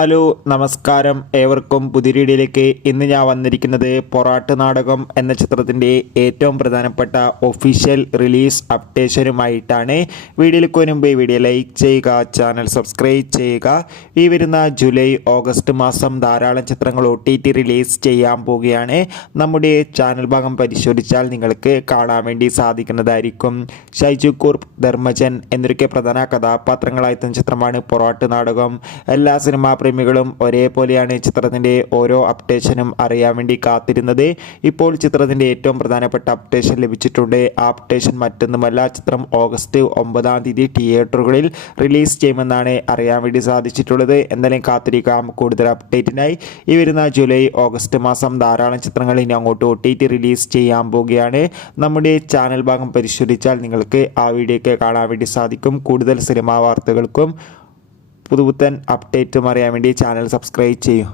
Hello നമസ്കാരം, ഏവർക്കും പുതിയ വീഡിയോയിലേക്ക്. ഇന്ന് ഞാൻ വന്നിരിക്കുന്നത് പൊറാട്ട് നാടകം എന്ന ചിത്രത്തിൻ്റെ ഏറ്റവും പ്രധാനപ്പെട്ട ഒഫീഷ്യൽ റിലീസ് അപ്ഡേഷനുമായിട്ടാണ്. വീഡിയോയിലേക്ക് മുൻപ് വീഡിയോ ലൈക്ക് ചെയ്യുക, ചാനൽ സബ്സ്ക്രൈബ് ചെയ്യുക. ഈ വരുന്ന ജൂലൈ ഓഗസ്റ്റ് മാസം ധാരാളം ചിത്രങ്ങൾ OTT റിലീസ് ചെയ്യാൻ പോവുകയാണ്. നമ്മുടെ ചാനൽ ഭാഗം പരിശോധിച്ചാൽ നിങ്ങൾക്ക് കാണാൻ വേണ്ടി സാധിക്കുന്നതായിരിക്കും. ഷൈജു കുറുപ്പ്, ധർമ്മജൻ എന്നൊക്കെ പ്രധാന കഥാപാത്രങ്ങളായെത്തുന്ന ചിത്രമാണ് പൊറാട്ട് നാടകം. എല്ലാ സിനിമാ പ്രേമികളും ഒരേപോലെയാണ് ചിത്രത്തിൻ്റെ ഓരോ അപ്ഡേഷനും അറിയാൻ വേണ്ടി കാത്തിരുന്നത്. ഇപ്പോൾ ചിത്രത്തിൻ്റെ ഏറ്റവും പ്രധാനപ്പെട്ട അപ്ഡേഷൻ ലഭിച്ചിട്ടുണ്ട്. ആ അപ്ഡേഷൻ മറ്റൊന്നുമല്ല, ചിത്രം ഓഗസ്റ്റ് 9 തിയേറ്ററുകളിൽ റിലീസ് ചെയ്യുമെന്നാണ് അറിയാൻ വേണ്ടി സാധിച്ചിട്ടുള്ളത്. എന്തായാലും കാത്തിരിക്കാം കൂടുതൽ അപ്ഡേറ്റിനായി. ഈ വരുന്ന ജൂലൈ ഓഗസ്റ്റ് മാസം ധാരാളം ചിത്രങ്ങൾ ഇനി അങ്ങോട്ട് OTT റിലീസ് ചെയ്യാൻ പോവുകയാണ്. നമ്മുടെ ചാനൽ ഭാഗം പരിശോധിച്ചാൽ നിങ്ങൾക്ക് ആ വീഡിയോയ്ക്ക് കാണാൻ വേണ്ടി സാധിക്കും. കൂടുതൽ സിനിമാ വാർത്തകൾക്കും പുതുപുത്തൻ അപ്ഡേറ്റും അറിയാൻ വേണ്ടി ചാനൽ സബ്സ്ക്രൈബ് ചെയ്യൂ.